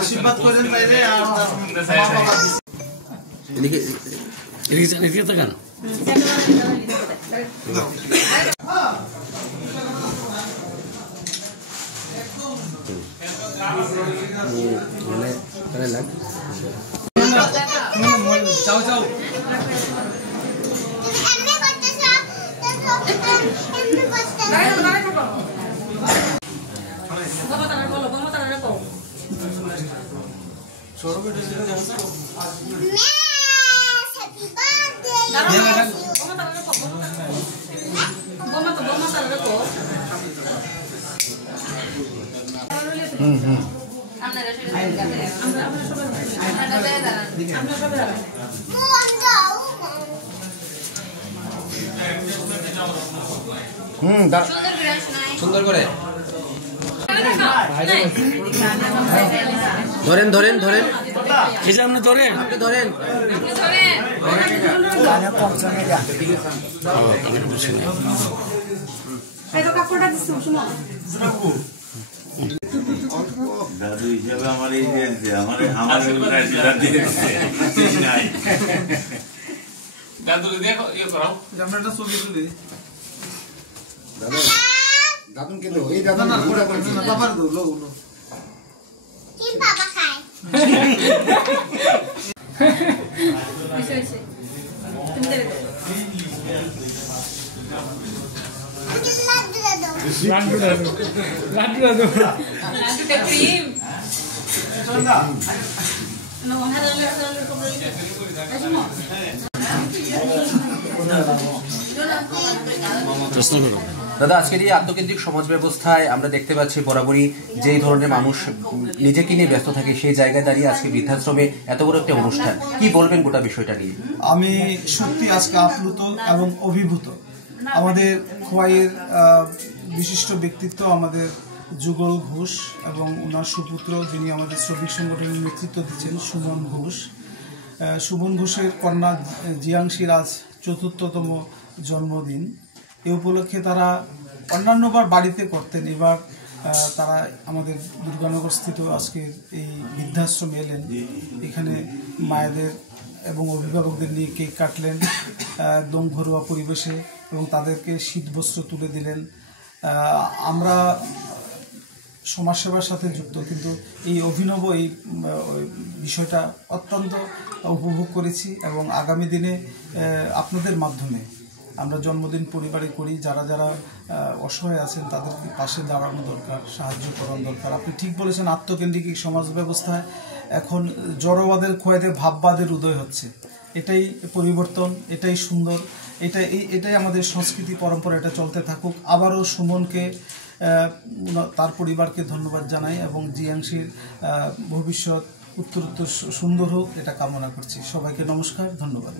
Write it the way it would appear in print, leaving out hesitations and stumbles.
আশীর্বাদ করেন বাইরে আর এদিকে এদিকে তাকান যাও যাও সুন্দর করে ধরেন ধরেন ধরেন আপনি ধরেন আপনি ধরেন দাদু হিসাবে আমার এই আমার দাদু দেখো ইয়ে করো আমরা একটা ছবি তুলি দাদা দাদুন কিন্তু এই দাদা না পুরো করে না বাবার দো লো লো কি বাবা খায় তুমি দে লাড্ডু ক্রিম দাদা আজকের এই আত্মকেন্দ্রিক সমাজ ব্যবস্থায় আমরা দেখতে পাচ্ছি বরাবরই যেই ধরনের মানুষ নিজেকে নিয়ে ব্যস্ত থাকে সেই জায়গায় দাঁড়িয়ে আজকে বৃদ্ধাশ্রমে এত বড় একটা অনুষ্ঠান, কি বলবেন গোটা বিষয়টা নিয়ে? আমি সত্যি আজকে আপ্লুত এবং অভিভূত। আমাদের খোয়াইয়ের বিশিষ্ট ব্যক্তিত্ব আমাদের যুগল ঘোষ এবং ওনার সুপুত্র যিনি আমাদের শ্রমিক সংগঠনের নেতৃত্ব দিচ্ছেন সুমন ঘোষ। সুমন ঘোষের কন্যা জিয়াংশীর আজ ৪র্থতম জন্মদিন। এ উপলক্ষে তারা অন্যান্যবার বাড়িতে করতেন, এবার তারা আমাদের দুর্গানগরস্থিত আজকের এই বৃদ্ধাশ্রমে এলেন। এখানে মায়েদের এবং অভিভাবকদের নিয়ে কেক কাটলেন একদম ঘরোয়া পরিবেশে এবং তাদেরকে শীতবস্ত্র তুলে দিলেন। আমরা সমাজসেবার সাথে যুক্ত, কিন্তু এই অভিনব এই বিষয়টা অত্যন্ত উপভোগ করেছি এবং আগামী দিনে আপনাদের মাধ্যমে আমরা জন্মদিন পরিবারে করি, যারা যারা অসহায় আছেন তাদেরকে পাশে দাঁড়ানো দরকার, সাহায্য করানো দরকার। আপনি ঠিক বলেছেন, আত্মকেন্দ্রিক সমাজ ব্যবস্থায় এখন জড়বাদের খোয়াইতে ভাববাদের উদয় হচ্ছে। এটাই পরিবর্তন, এটাই সুন্দর, এটাই আমাদের সংস্কৃতি পরম্পরা, এটা চলতে থাকুক। আবারও সুমনকে তার পরিবারকে ধন্যবাদ জানাই এবং জিয়াংশীর ভবিষ্যৎ উত্তরোত্তর সুন্দর হোক এটা কামনা করছি। সবাইকে নমস্কার, ধন্যবাদ।